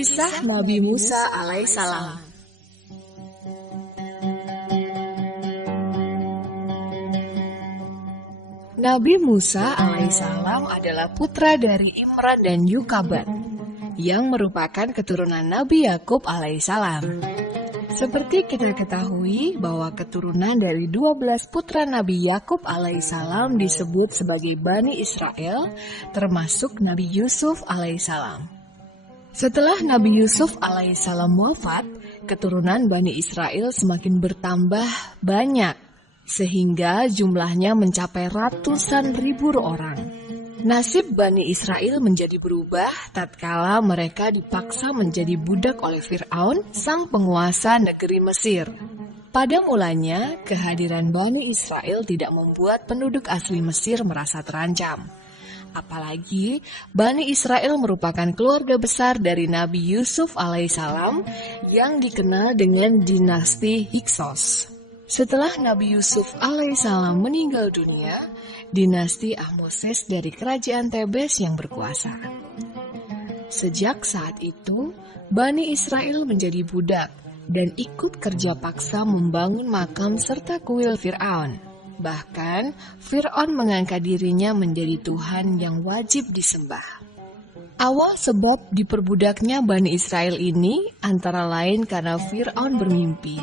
Kisah Nabi Musa alaihissalam. Nabi Musa alaihissalam adalah putra dari Imran dan Yukabat, yang merupakan keturunan Nabi Yakub alaihissalam. Seperti kita ketahui bahwa keturunan dari 12 putra Nabi Yakub alaihissalam disebut sebagai Bani Israel, termasuk Nabi Yusuf alaihissalam. Setelah Nabi Yusuf alaihissalam wafat, keturunan Bani Israel semakin bertambah banyak, sehingga jumlahnya mencapai ratusan ribu orang. Nasib Bani Israel menjadi berubah tatkala mereka dipaksa menjadi budak oleh Fir'aun, sang penguasa negeri Mesir. Pada mulanya, kehadiran Bani Israel tidak membuat penduduk asli Mesir merasa terancam. Apalagi, Bani Israel merupakan keluarga besar dari Nabi Yusuf alaihissalam yang dikenal dengan dinasti Hiksos. Setelah Nabi Yusuf alaihissalam meninggal dunia, dinasti Ahmoses dari kerajaan Tebes yang berkuasa. Sejak saat itu, Bani Israel menjadi budak dan ikut kerja paksa membangun makam serta kuil Fir'aun. Bahkan, Fir'aun mengangkat dirinya menjadi Tuhan yang wajib disembah. Awal sebab diperbudaknya Bani Israel ini antara lain karena Fir'aun bermimpi.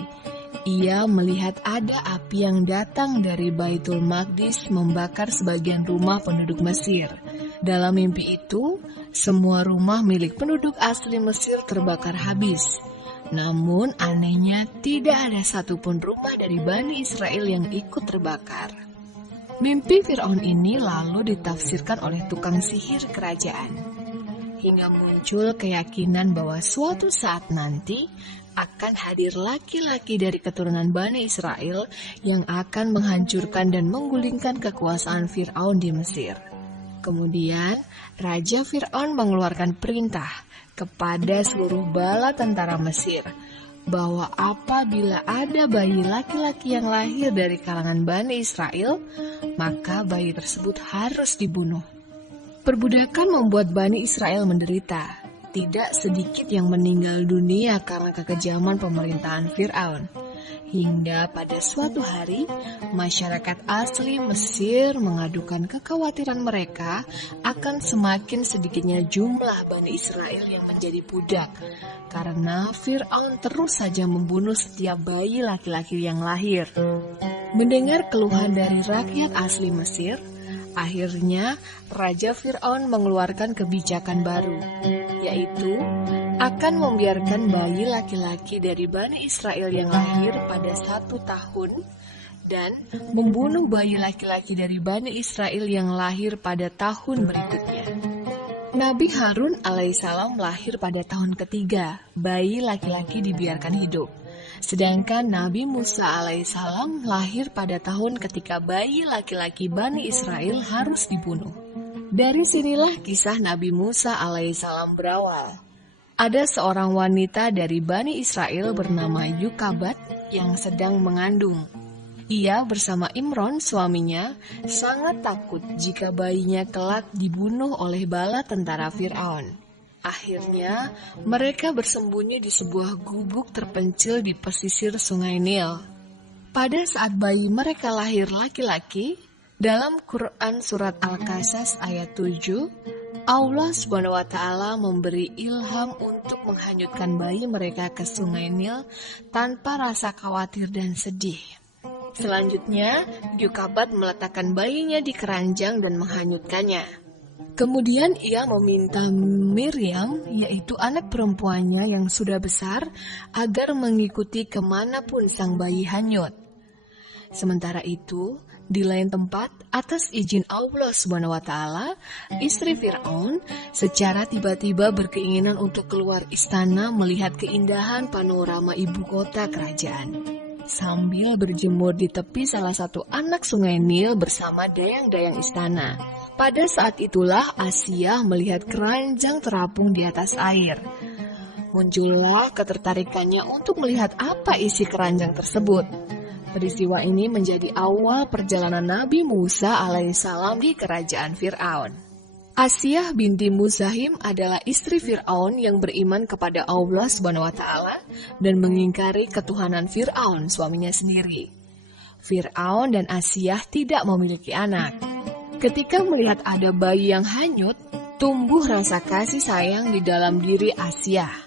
Ia melihat ada api yang datang dari Baitul Maqdis membakar sebagian rumah penduduk Mesir. Dalam mimpi itu, semua rumah milik penduduk asli Mesir terbakar habis. Namun anehnya tidak ada satupun rumah dari Bani Israel yang ikut terbakar. Mimpi Fir'aun ini lalu ditafsirkan oleh tukang sihir kerajaan, hingga muncul keyakinan bahwa suatu saat nanti akan hadir laki-laki dari keturunan Bani Israel yang akan menghancurkan dan menggulingkan kekuasaan Fir'aun di Mesir. Kemudian, Raja Fir'aun mengeluarkan perintah kepada seluruh bala tentara Mesir bahwa apabila ada bayi laki-laki yang lahir dari kalangan Bani Israel, maka bayi tersebut harus dibunuh. Perbudakan membuat Bani Israel menderita. Tidak sedikit yang meninggal dunia karena kekejaman pemerintahan Fir'aun. Hingga pada suatu hari, masyarakat asli Mesir mengadukan kekhawatiran mereka akan semakin sedikitnya jumlah Bani Israel yang menjadi budak, karena Fir'aun terus saja membunuh setiap bayi laki-laki yang lahir. Mendengar keluhan dari rakyat asli Mesir, akhirnya Raja Fir'aun mengeluarkan kebijakan baru, yaitu akan membiarkan bayi laki-laki dari Bani Israel yang lahir pada 1 tahun dan membunuh bayi laki-laki dari Bani Israel yang lahir pada tahun berikutnya. Nabi Harun alaihissalam lahir pada tahun ketiga, bayi laki-laki dibiarkan hidup. Sedangkan Nabi Musa alaihissalam lahir pada tahun ketika bayi laki-laki Bani Israel harus dibunuh. Dari sinilah kisah Nabi Musa alaihissalam berawal. Ada seorang wanita dari Bani Israel bernama Yukabat yang sedang mengandung. Ia bersama Imran suaminya sangat takut jika bayinya kelak dibunuh oleh bala tentara Fir'aun. Akhirnya, mereka bersembunyi di sebuah gubuk terpencil di pesisir Sungai Nil. Pada saat bayi mereka lahir laki-laki, dalam Quran Surat Al-Qasas ayat 7, Allah SWT memberi ilham untuk menghanyutkan bayi mereka ke Sungai Nil tanpa rasa khawatir dan sedih. Selanjutnya, Yukabat meletakkan bayinya di keranjang dan menghanyutkannya. Kemudian ia meminta Miriam, yaitu anak perempuannya yang sudah besar, agar mengikuti kemanapun sang bayi hanyut. Sementara itu, di lain tempat, atas izin Allah SWT, istri Fir'aun secara tiba-tiba berkeinginan untuk keluar istana melihat keindahan panorama ibu kota kerajaan. Sambil berjemur di tepi salah satu anak Sungai Nil bersama dayang-dayang istana. Pada saat itulah Asia melihat keranjang terapung di atas air. Muncullah ketertarikannya untuk melihat apa isi keranjang tersebut. Peristiwa ini menjadi awal perjalanan Nabi Musa alaihissalam di kerajaan Fir'aun. Asiyah binti Muzahim adalah istri Fir'aun yang beriman kepada Allah SWT dan mengingkari ketuhanan Fir'aun, suaminya sendiri. Fir'aun dan Asiyah tidak memiliki anak. Ketika melihat ada bayi yang hanyut, tumbuh rasa kasih sayang di dalam diri Asiyah.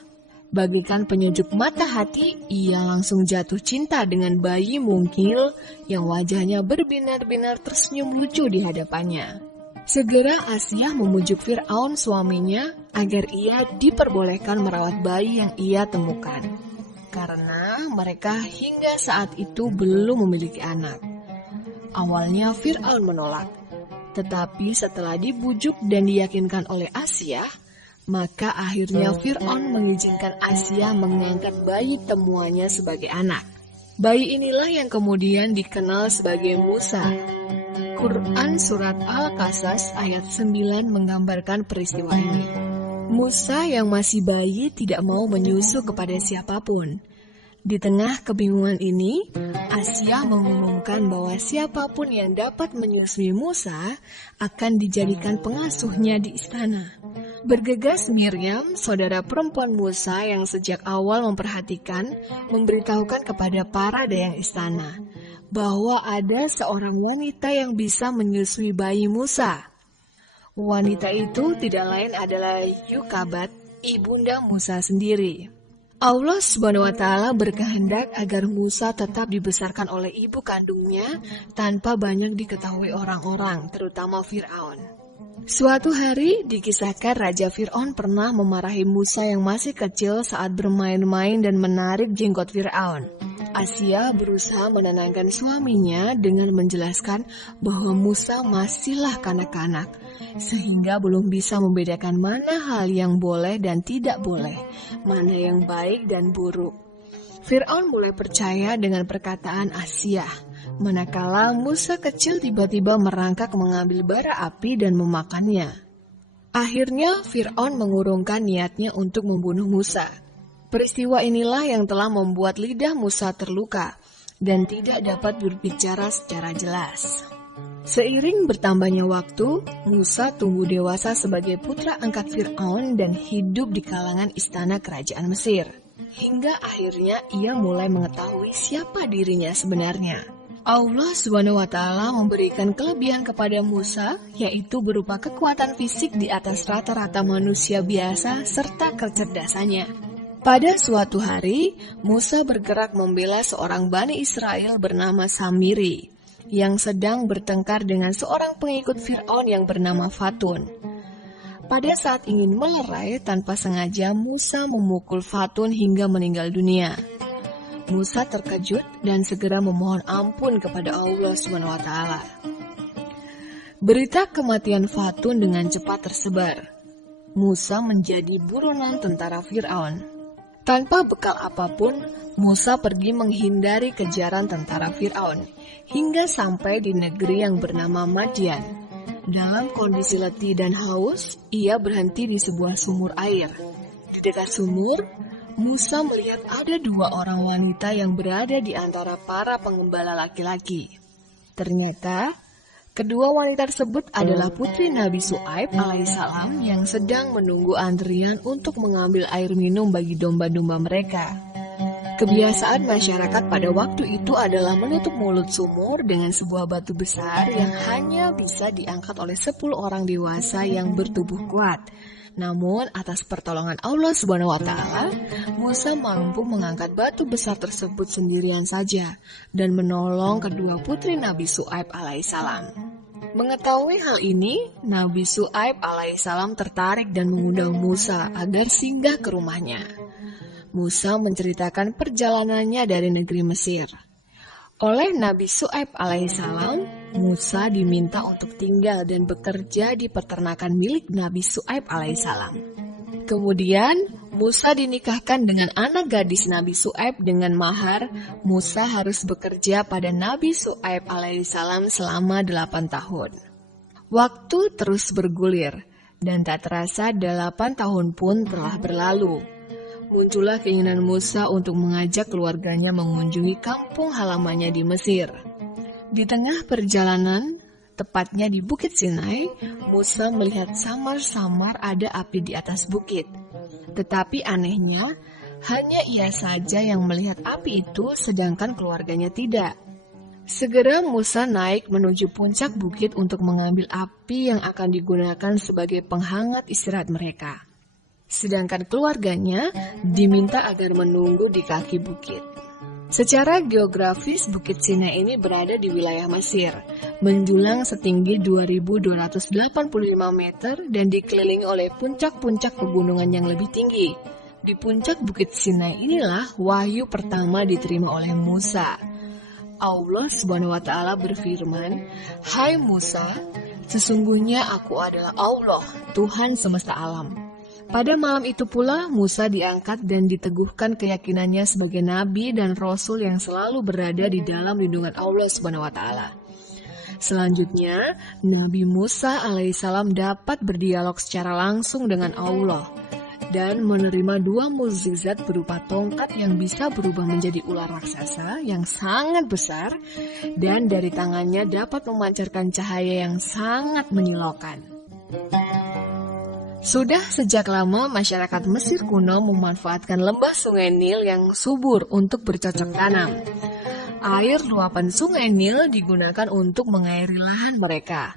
Bagaikan penyejuk mata hati, ia langsung jatuh cinta dengan bayi mungil yang wajahnya berbinar-binar tersenyum lucu di hadapannya. Segera Asiyah memujuk Fir'aun suaminya agar ia diperbolehkan merawat bayi yang ia temukan. Karena mereka hingga saat itu belum memiliki anak. Awalnya Fir'aun menolak. Tetapi setelah dibujuk dan diyakinkan oleh Asiyah, maka akhirnya Fir'aun mengizinkan Asiyah mengangkat bayi temuannya sebagai anak. Bayi inilah yang kemudian dikenal sebagai Musa. Quran Surat Al-Qasas ayat 9 menggambarkan peristiwa ini. Musa yang masih bayi tidak mau menyusu kepada siapapun. Di tengah kebingungan ini, Asiyah mengumumkan bahwa siapapun yang dapat menyusui Musa akan dijadikan pengasuhnya di istana. Bergegas Miriam, saudara perempuan Musa yang sejak awal memperhatikan, memberitahukan kepada para dayang istana bahwa ada seorang wanita yang bisa menyusui bayi Musa. Wanita itu tidak lain adalah Yukabat, ibunda Musa sendiri. Allah SWT berkehendak agar Musa tetap dibesarkan oleh ibu kandungnya tanpa banyak diketahui orang-orang, terutama Fir'aun. Suatu hari dikisahkan Raja Fir'aun pernah memarahi Musa yang masih kecil saat bermain-main dan menarik jenggot Fir'aun. Asiyah berusaha menenangkan suaminya dengan menjelaskan bahwa Musa masihlah kanak-kanak, sehingga belum bisa membedakan mana hal yang boleh dan tidak boleh, mana yang baik dan buruk. Fir'aun mulai percaya dengan perkataan Asiyah, manakala Musa kecil tiba-tiba merangkak mengambil bara api dan memakannya. Akhirnya Fir'aun mengurungkan niatnya untuk membunuh Musa. Peristiwa inilah yang telah membuat lidah Musa terluka dan tidak dapat berbicara secara jelas. Seiring bertambahnya waktu, Musa tumbuh dewasa sebagai putra angkat Fir'aun dan hidup di kalangan istana kerajaan Mesir. Hingga akhirnya ia mulai mengetahui siapa dirinya sebenarnya. Allah SWT memberikan kelebihan kepada Musa, yaitu berupa kekuatan fisik di atas rata-rata manusia biasa serta kecerdasannya. Pada suatu hari, Musa bergerak membela seorang Bani Israel bernama Samiri, yang sedang bertengkar dengan seorang pengikut Fir'aun yang bernama Fatun. Pada saat ingin melerai, tanpa sengaja Musa memukul Fatun hingga meninggal dunia. Musa terkejut dan segera memohon ampun kepada Allah SWT. Berita kematian Fatun dengan cepat tersebar. Musa menjadi buronan tentara Fir'aun. Tanpa bekal apapun, Musa pergi menghindari kejaran tentara Fir'aun, hingga sampai di negeri yang bernama Madian. Dalam kondisi letih dan haus, ia berhenti di sebuah sumur air. Di dekat sumur, Musa melihat ada dua orang wanita yang berada di antara para pengembala laki-laki. Ternyata, kedua wanita tersebut adalah putri Nabi Syuaib alaihissalam yang sedang menunggu antrian untuk mengambil air minum bagi domba-domba mereka. Kebiasaan masyarakat pada waktu itu adalah menutup mulut sumur dengan sebuah batu besar yang hanya bisa diangkat oleh 10 orang dewasa yang bertubuh kuat. Namun atas pertolongan Allah SWT, Musa mampu mengangkat batu besar tersebut sendirian saja dan menolong kedua putri Nabi Syuaib alaihissalam. Mengetahui hal ini, Nabi Syuaib alaihissalam tertarik dan mengundang Musa agar singgah ke rumahnya. Musa menceritakan perjalanannya dari negeri Mesir. Oleh Nabi Syuaib alaihissalam, Musa diminta untuk tinggal dan bekerja di peternakan milik Nabi Syuaib alaihissalam. Kemudian, Musa dinikahkan dengan anak gadis Nabi Syuaib dengan mahar. Musa harus bekerja pada Nabi Syuaib alaihissalam selama 8 tahun. Waktu terus bergulir, dan tak terasa 8 tahun pun telah berlalu. Muncullah keinginan Musa untuk mengajak keluarganya mengunjungi kampung halamannya di Mesir. Di tengah perjalanan, tepatnya di Bukit Sinai, Musa melihat samar-samar ada api di atas bukit. Tetapi anehnya, hanya ia saja yang melihat api itu, sedangkan keluarganya tidak. Segera Musa naik menuju puncak bukit untuk mengambil api yang akan digunakan sebagai penghangat istirahat mereka. Sedangkan keluarganya diminta agar menunggu di kaki bukit. Secara geografis, Bukit Sinai ini berada di wilayah Mesir, menjulang setinggi 2.285 meter dan dikelilingi oleh puncak-puncak pegunungan yang lebih tinggi. Di puncak Bukit Sinai inilah wahyu pertama diterima oleh Musa. Allah Subhanahu wa Ta'ala berfirman, "Hai Musa, sesungguhnya aku adalah Allah, Tuhan semesta alam." Pada malam itu pula Musa diangkat dan diteguhkan keyakinannya sebagai nabi dan rasul yang selalu berada di dalam lindungan Allah Subhanahu wa Ta'ala. Selanjutnya, Nabi Musa alaihissalam dapat berdialog secara langsung dengan Allah dan menerima 2 mukjizat berupa tongkat yang bisa berubah menjadi ular raksasa yang sangat besar dan dari tangannya dapat memancarkan cahaya yang sangat menyilaukan. Sudah sejak lama masyarakat Mesir kuno memanfaatkan lembah Sungai Nil yang subur untuk bercocok tanam. Air luapan Sungai Nil digunakan untuk mengairi lahan mereka.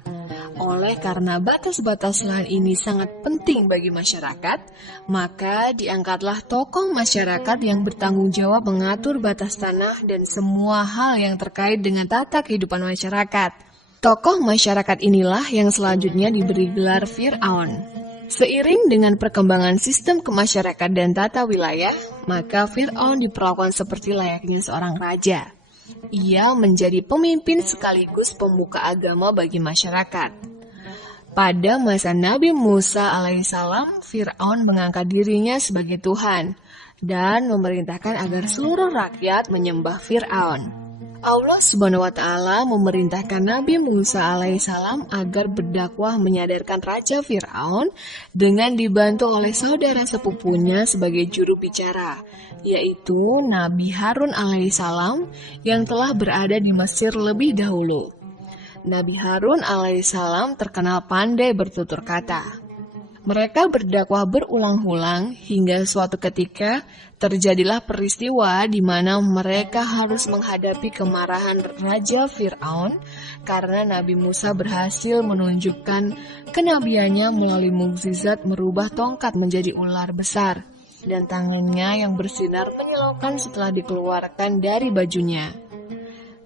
Oleh karena batas-batas lahan ini sangat penting bagi masyarakat, maka diangkatlah tokoh masyarakat yang bertanggung jawab mengatur batas tanah dan semua hal yang terkait dengan tata kehidupan masyarakat. Tokoh masyarakat inilah yang selanjutnya diberi gelar Fir'aun. Seiring dengan perkembangan sistem kemasyarakatan dan tata wilayah, maka Fir'aun diperlakukan seperti layaknya seorang raja. Ia menjadi pemimpin sekaligus pemuka agama bagi masyarakat. Pada masa Nabi Musa alaihissalam, Fir'aun mengangkat dirinya sebagai Tuhan dan memerintahkan agar seluruh rakyat menyembah Fir'aun. Allah Subhanahu wa Ta'ala memerintahkan Nabi Musa alaihissalam agar berdakwah menyadarkan Raja Fir'aun dengan dibantu oleh saudara sepupunya sebagai juru bicara, yaitu Nabi Harun alaihissalam yang telah berada di Mesir lebih dahulu. Nabi Harun alaihissalam terkenal pandai bertutur kata. Mereka berdakwah berulang-ulang hingga suatu ketika terjadilah peristiwa di mana mereka harus menghadapi kemarahan Raja Fir'aun karena Nabi Musa berhasil menunjukkan kenabiannya melalui mukjizat merubah tongkat menjadi ular besar dan tangannya yang bersinar menyilaukan setelah dikeluarkan dari bajunya.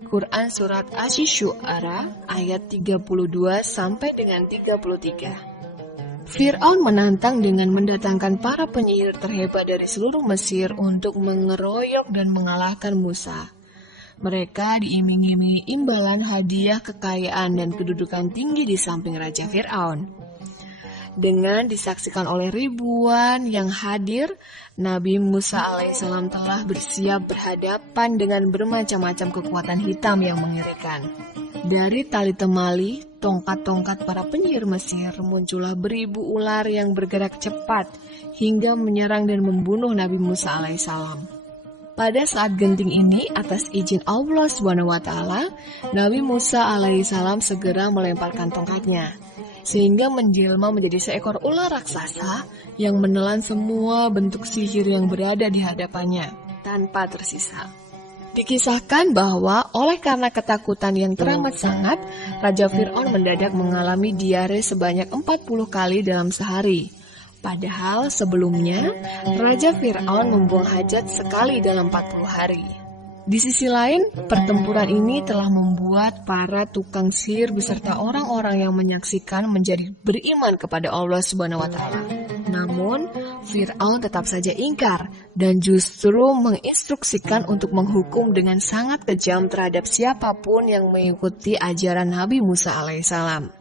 Quran Surat Asy-Syu'ara ayat 32 sampai dengan 33. Fir'aun menantang dengan mendatangkan para penyihir terhebat dari seluruh Mesir untuk mengeroyok dan mengalahkan Musa. Mereka diiming-imingi imbalan hadiah kekayaan dan kedudukan tinggi di samping Raja Fir'aun. Dengan disaksikan oleh ribuan yang hadir, Nabi Musa alaihissalam telah bersiap berhadapan dengan bermacam-macam kekuatan hitam yang mengerikan. Dari tali temali, tongkat-tongkat para penyihir Mesir, muncullah beribu ular yang bergerak cepat hingga menyerang dan membunuh Nabi Musa alaihissalam. Pada saat genting ini, atas izin Allah SWT, Nabi Musa alaihissalam segera melemparkan tongkatnya, sehingga menjelma menjadi seekor ular raksasa yang menelan semua bentuk sihir yang berada di hadapannya, tanpa tersisa. Dikisahkan bahwa oleh karena ketakutan yang teramat sangat, Raja Fir'aun mendadak mengalami diare sebanyak 40 kali dalam sehari. Padahal sebelumnya, Raja Fir'aun membuang hajat sekali dalam 40 hari. Di sisi lain, pertempuran ini telah membuat para tukang sihir beserta orang-orang yang menyaksikan menjadi beriman kepada Allah Subhanahu wa Ta'ala. Namun, Fir'aun tetap saja ingkar dan justru menginstruksikan untuk menghukum dengan sangat kejam terhadap siapapun yang mengikuti ajaran Nabi Musa alaihissalam.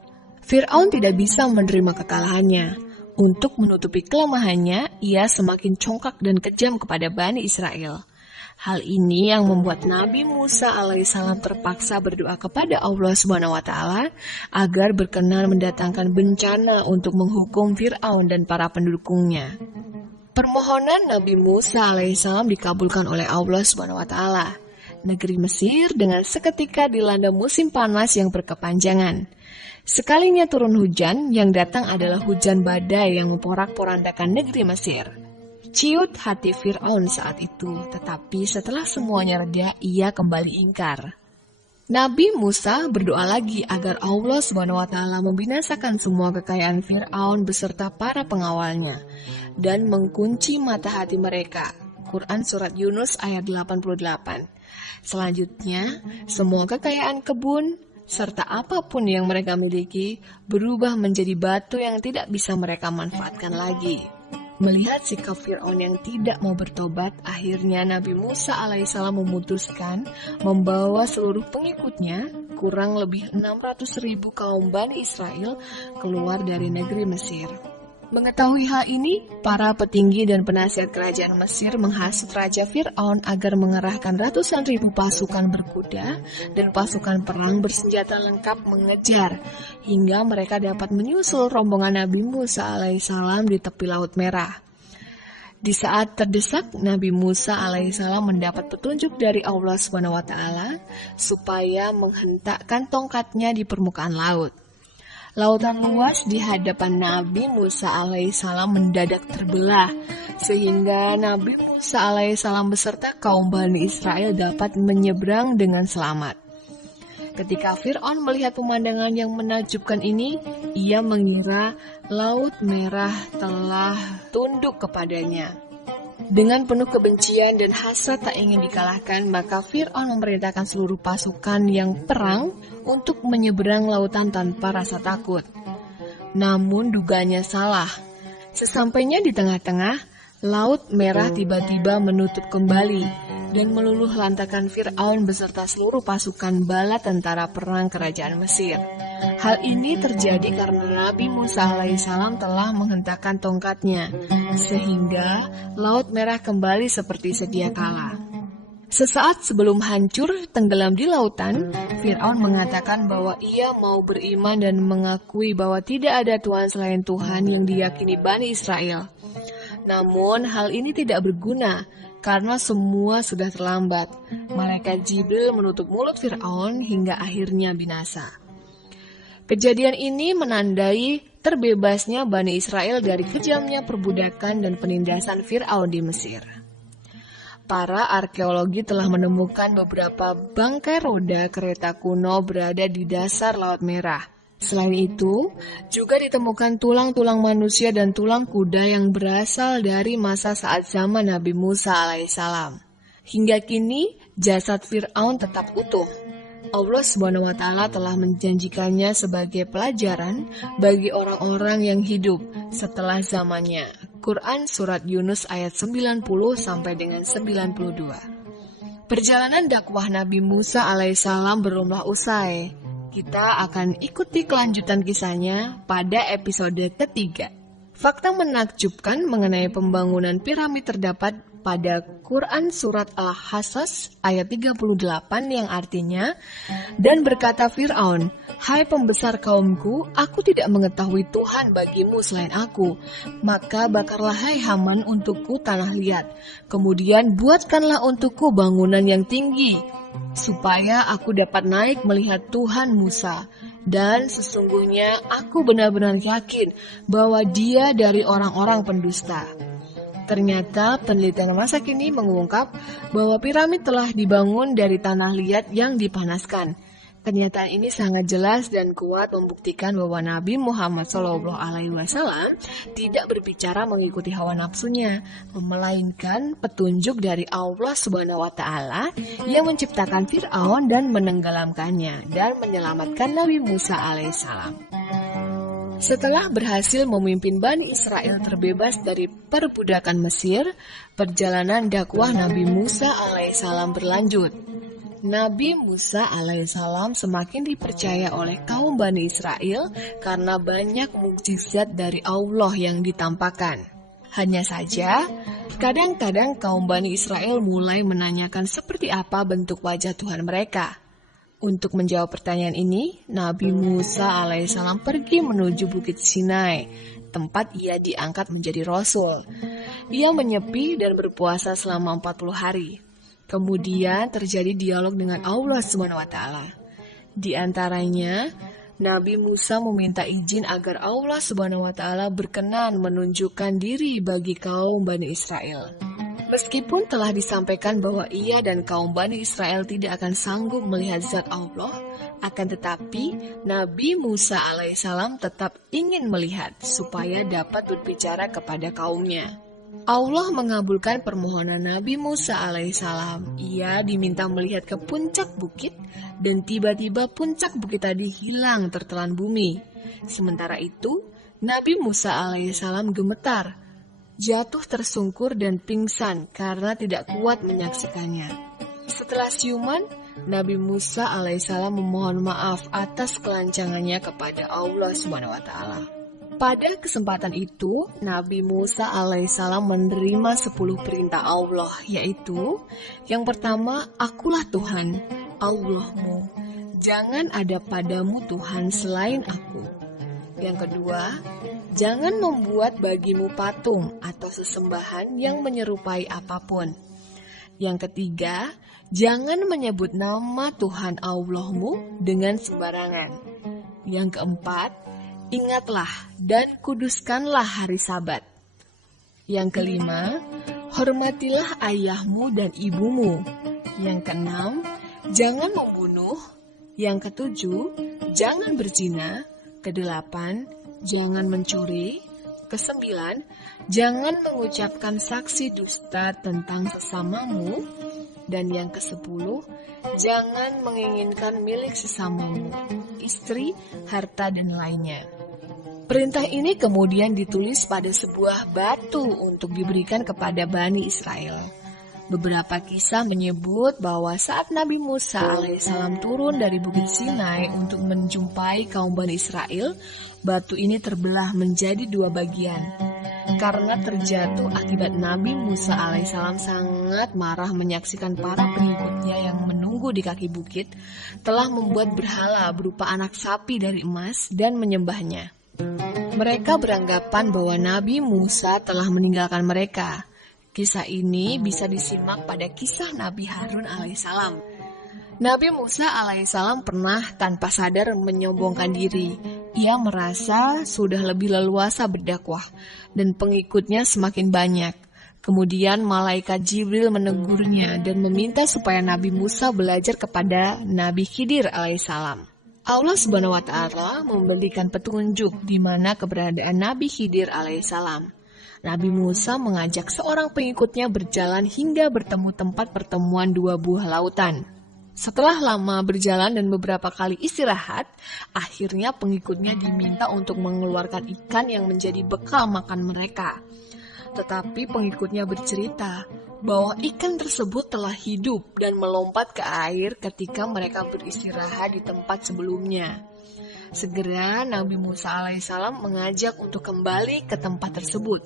Fir'aun tidak bisa menerima kekalahannya. Untuk menutupi kelemahannya, ia semakin congkak dan kejam kepada Bani Israel. Hal ini yang membuat Nabi Musa alaihissalam terpaksa berdoa kepada Allah Subhanahu wa Ta'ala agar berkenan mendatangkan bencana untuk menghukum Fir'aun dan para pendukungnya. Permohonan Nabi Musa alaihissalam dikabulkan oleh Allah Subhanahu wa Ta'ala. Negeri Mesir dengan seketika dilanda musim panas yang berkepanjangan. Sekalinya turun hujan, yang datang adalah hujan badai yang memporak-porandakan negeri Mesir. Ciut hati Fir'aun saat itu, tetapi setelah semuanya reda, ia kembali ingkar. Nabi Musa berdoa lagi agar Allah SWT membinasakan semua kekayaan Fir'aun beserta para pengawalnya dan mengunci mata hati mereka. Quran Surat Yunus ayat 88. Selanjutnya, semua kekayaan kebun serta apapun yang mereka miliki berubah menjadi batu yang tidak bisa mereka manfaatkan lagi. Melihat sikap Fir'aun yang tidak mau bertobat, akhirnya Nabi Musa alaihissalam memutuskan membawa seluruh pengikutnya, kurang lebih 600.000 kaum Bani Israel, keluar dari negeri Mesir. Mengetahui hal ini, para petinggi dan penasihat kerajaan Mesir menghasut Raja Fir'aun agar mengerahkan ratusan ribu pasukan berkuda dan pasukan perang bersenjata lengkap mengejar, hingga mereka dapat menyusul rombongan Nabi Musa alaihissalam di tepi Laut Merah. Di saat terdesak, Nabi Musa alaihissalam mendapat petunjuk dari Allah SWT supaya menghentakkan tongkatnya di permukaan laut. Lautan luas di hadapan Nabi Musa alaihissalam mendadak terbelah, sehingga Nabi Musa alaihissalam beserta kaum Bani Israel dapat menyeberang dengan selamat. Ketika Fir'aun melihat pemandangan yang menakjubkan ini, ia mengira Laut Merah telah tunduk kepadanya. Dengan penuh kebencian dan hasrat tak ingin dikalahkan, maka Fir'aun memerintahkan seluruh pasukan yang perang untuk menyeberang lautan tanpa rasa takut. Namun dugaannya salah. Sesampainya di tengah-tengah, Laut Merah tiba-tiba menutup kembali dan meluluh lantakan Fir'aun beserta seluruh pasukan bala tentara perang kerajaan Mesir. Hal ini terjadi karena Nabi Musa alaihissalam telah menghentakkan tongkatnya, sehingga Laut Merah kembali seperti sedia kala. Sesaat sebelum hancur tenggelam di lautan, Fir'aun mengatakan bahwa ia mau beriman dan mengakui bahwa tidak ada Tuhan selain Tuhan yang diyakini Bani Israel. Namun hal ini tidak berguna, karena semua sudah terlambat. Malaikat Jibril menutup mulut Fir'aun hingga akhirnya binasa. Kejadian ini menandai terbebasnya Bani Israel dari kejamnya perbudakan dan penindasan Fir'aun di Mesir. Para arkeologi telah menemukan beberapa bangkai roda kereta kuno berada di dasar Laut Merah. Selain itu, juga ditemukan tulang-tulang manusia dan tulang kuda yang berasal dari masa saat zaman Nabi Musa alaihissalam. Hingga kini, jasad Fir'aun tetap utuh. Allah SWT telah menjanjikannya sebagai pelajaran bagi orang-orang yang hidup setelah zamannya. Quran Surat Yunus ayat 90 sampai dengan 92. Perjalanan dakwah Nabi Musa alaihissalam belumlah usai. Kita akan ikuti kelanjutan kisahnya pada episode ketiga. Fakta menakjubkan mengenai pembangunan piramid terdapat pada Quran Surat Al-Qasas ayat 38 yang artinya, dan berkata Fir'aun, "Hai pembesar kaumku, aku tidak mengetahui Tuhan bagimu selain aku. Maka bakarlah hai Haman untukku tanah liat. Kemudian buatkanlah untukku bangunan yang tinggi, supaya aku dapat naik melihat Tuhan Musa. Dan sesungguhnya aku benar-benar yakin bahwa dia dari orang-orang pendusta." Ternyata penelitian masa kini mengungkap bahwa piramid telah dibangun dari tanah liat yang dipanaskan. Kenyataan ini sangat jelas dan kuat membuktikan bahwa Nabi Muhammad SAW tidak berbicara mengikuti hawa nafsunya, melainkan petunjuk dari Allah SWT yang menciptakan Fir'aun dan menenggelamkannya dan menyelamatkan Nabi Musa alaihissalam. Setelah berhasil memimpin Bani Israel terbebas dari perbudakan Mesir, perjalanan dakwah Nabi Musa alaihissalam berlanjut. Nabi Musa alaihissalam semakin dipercaya oleh kaum Bani Israel karena banyak mukjizat dari Allah yang ditampakkan. Hanya saja, kadang-kadang kaum Bani Israel mulai menanyakan seperti apa bentuk wajah Tuhan mereka. Untuk menjawab pertanyaan ini, Nabi Musa alaihissalam pergi menuju Bukit Sinai, tempat ia diangkat menjadi Rasul. Ia menyepi dan berpuasa selama 40 hari. Kemudian terjadi dialog dengan Allah SWT. Di antaranya, Nabi Musa meminta izin agar Allah SWT berkenan menunjukkan diri bagi kaum Bani Israel. Meskipun telah disampaikan bahwa ia dan kaum Bani Israel tidak akan sanggup melihat zat Allah, akan tetapi Nabi Musa alaihissalam tetap ingin melihat supaya dapat berbicara kepada kaumnya. Allah mengabulkan permohonan Nabi Musa alaihissalam. Ia diminta melihat ke puncak bukit dan tiba-tiba puncak bukit tadi hilang tertelan bumi. Sementara itu, Nabi Musa alaihissalam gemetar, jatuh tersungkur dan pingsan karena tidak kuat menyaksikannya. Setelah siuman, Nabi Musa alaihissalam memohon maaf atas kelancangannya kepada Allah SWT. Pada kesempatan itu, Nabi Musa alaihissalam menerima 10 perintah Allah, yaitu yang pertama, akulah Tuhan, Allahmu. Jangan ada padamu Tuhan selain aku. Yang kedua, jangan membuat bagimu patung atau sesembahan yang menyerupai apapun. Yang ketiga, jangan menyebut nama Tuhan Allahmu dengan sembarangan. Yang keempat, ingatlah dan kuduskanlah hari Sabat. Yang kelima, hormatilah ayahmu dan ibumu. Yang keenam, jangan membunuh. Yang ketujuh, jangan berzina. Kedelapan, jangan mencuri. Kesembilan, jangan mengucapkan saksi dusta tentang sesamamu. Dan yang ke-10, jangan menginginkan milik sesamamu, istri, harta, dan lainnya. Perintah ini kemudian ditulis pada sebuah batu untuk diberikan kepada Bani Israel. Beberapa kisah menyebut bahwa saat Nabi Musa alaihissalam turun dari Bukit Sinai untuk menjumpai kaum Bani Israel, batu ini terbelah menjadi 2 bagian. Karena terjatuh akibat Nabi Musa alaihissalam sangat marah menyaksikan para pengikutnya yang menunggu di kaki bukit telah membuat berhala berupa anak sapi dari emas dan menyembahnya. Mereka beranggapan bahwa Nabi Musa telah meninggalkan mereka. Kisah ini bisa disimak pada kisah Nabi Harun alaihissalam. Nabi Musa alaihissalam pernah tanpa sadar menyombongkan diri. Ia merasa sudah lebih leluasa berdakwah dan pengikutnya semakin banyak. Kemudian malaikat Jibril menegurnya dan meminta supaya Nabi Musa belajar kepada Nabi Khidir alaihissalam. Allah Subhanahu wa Ta'ala memberikan petunjuk di mana keberadaan Nabi Khidir alaihissalam. Nabi Musa mengajak seorang pengikutnya berjalan hingga bertemu tempat pertemuan 2 buah lautan. Setelah lama berjalan dan beberapa kali istirahat, akhirnya pengikutnya diminta untuk mengeluarkan ikan yang menjadi bekal makan mereka. Tetapi pengikutnya bercerita bahwa ikan tersebut telah hidup dan melompat ke air ketika mereka beristirahat di tempat sebelumnya. Segera Nabi Musa alaihissalam mengajak untuk kembali ke tempat tersebut.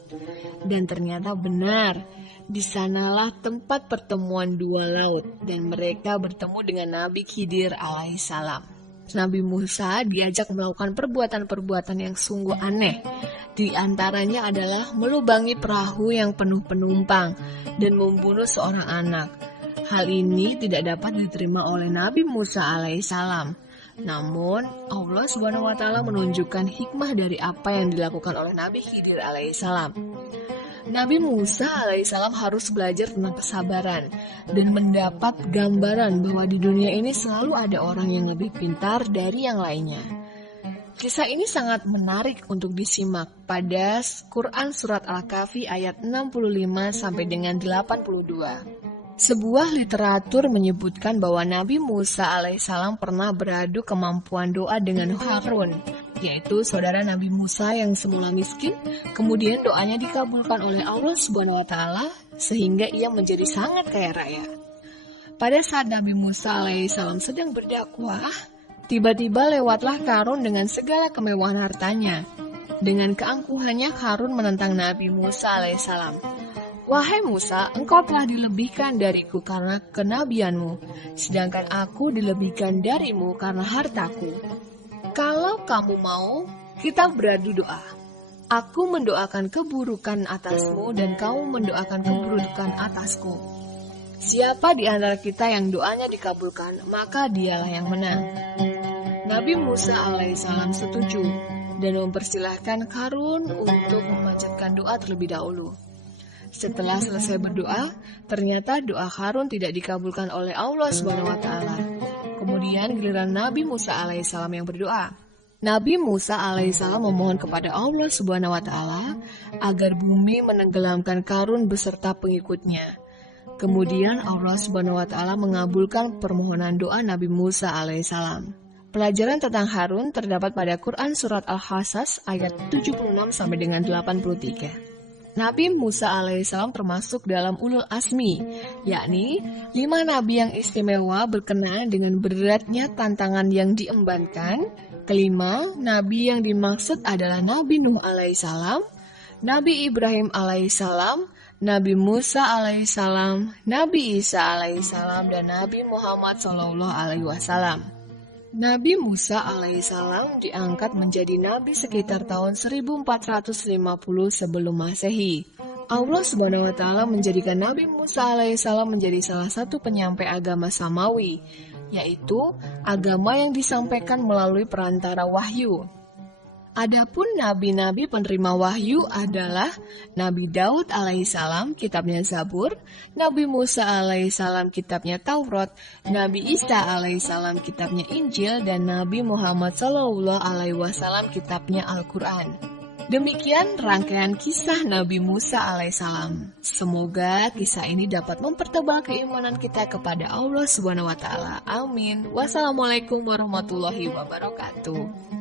Dan ternyata benar, di sanalah tempat pertemuan 2 laut dan mereka bertemu dengan Nabi Khidir alaihissalam. Nabi Musa diajak melakukan perbuatan-perbuatan yang sungguh aneh. Di antaranya adalah melubangi perahu yang penuh penumpang dan membunuh seorang anak. Hal ini tidak dapat diterima oleh Nabi Musa alaihissalam. Namun, Allah Subhanahu wa Ta'ala menunjukkan hikmah dari apa yang dilakukan oleh Nabi Khidir alaihissalam. Nabi Musa alaihissalam harus belajar tentang kesabaran dan mendapat gambaran bahwa di dunia ini selalu ada orang yang lebih pintar dari yang lainnya. Kisah ini sangat menarik untuk disimak pada Quran Surat Al-Kahfi ayat 65 sampai dengan 82. Sebuah literatur menyebutkan bahwa Nabi Musa alaihissalam pernah beradu kemampuan doa dengan Harun, yaitu saudara Nabi Musa yang semula miskin, kemudian doanya dikabulkan oleh Allah Subhanahu wa Ta'ala sehingga ia menjadi sangat kaya raya. Pada saat Nabi Musa alaihissalam sedang berdakwah, tiba-tiba lewatlah Harun dengan segala kemewahan hartanya. Dengan keangkuhannya Harun menentang Nabi Musa alaihissalam. Wahai Musa, engkau telah dilebihkan dariku karena kenabianmu, sedangkan aku dilebihkan darimu karena hartaku. Kalau kamu mau, kita beradu doa. Aku mendoakan keburukan atasmu dan kamu mendoakan keburukan atasku. Siapa di antara kita yang doanya dikabulkan, maka dialah yang menang. Nabi Musa alaihissalam setuju dan mempersilahkan Harun untuk memanjatkan doa terlebih dahulu. Setelah selesai berdoa, ternyata doa Harun tidak dikabulkan oleh Allah SWT. Kemudian giliran Nabi Musa alaihissalam yang berdoa. Nabi Musa alaihissalam memohon kepada Allah SWT agar bumi menenggelamkan Harun beserta pengikutnya. Kemudian Allah SWT mengabulkan permohonan doa Nabi Musa alaihissalam. Pelajaran tentang Harun terdapat pada Quran Surat Al-Qasas ayat 76 sampai dengan 83. Nabi Musa alaihissalam termasuk dalam ulul asmi, yakni 5 nabi yang istimewa berkenaan dengan beratnya tantangan yang diembankan. Kelima, nabi yang dimaksud adalah Nabi Nuh alaihissalam, Nabi Ibrahim alaihissalam, Nabi Musa alaihissalam, Nabi Isa alaihissalam, dan Nabi Muhammad SAW. Nabi Musa alaihissalam diangkat menjadi nabi sekitar tahun 1450 sebelum Masehi. Allah SWT menjadikan Nabi Musa alaihissalam menjadi salah satu penyampai agama samawi, yaitu agama yang disampaikan melalui perantara wahyu. Adapun nabi-nabi penerima wahyu adalah Nabi Daud alaihissalam, kitabnya Zabur, Nabi Musa alaihissalam, kitabnya Taurat, Nabi Isa alaihissalam, kitabnya Injil, dan Nabi Muhammad SAW, kitabnya Al-Quran. Demikian rangkaian kisah Nabi Musa alaihissalam. Semoga kisah ini dapat mempertebal keimanan kita kepada Allah SWT. Amin. Wassalamualaikum warahmatullahi wabarakatuh.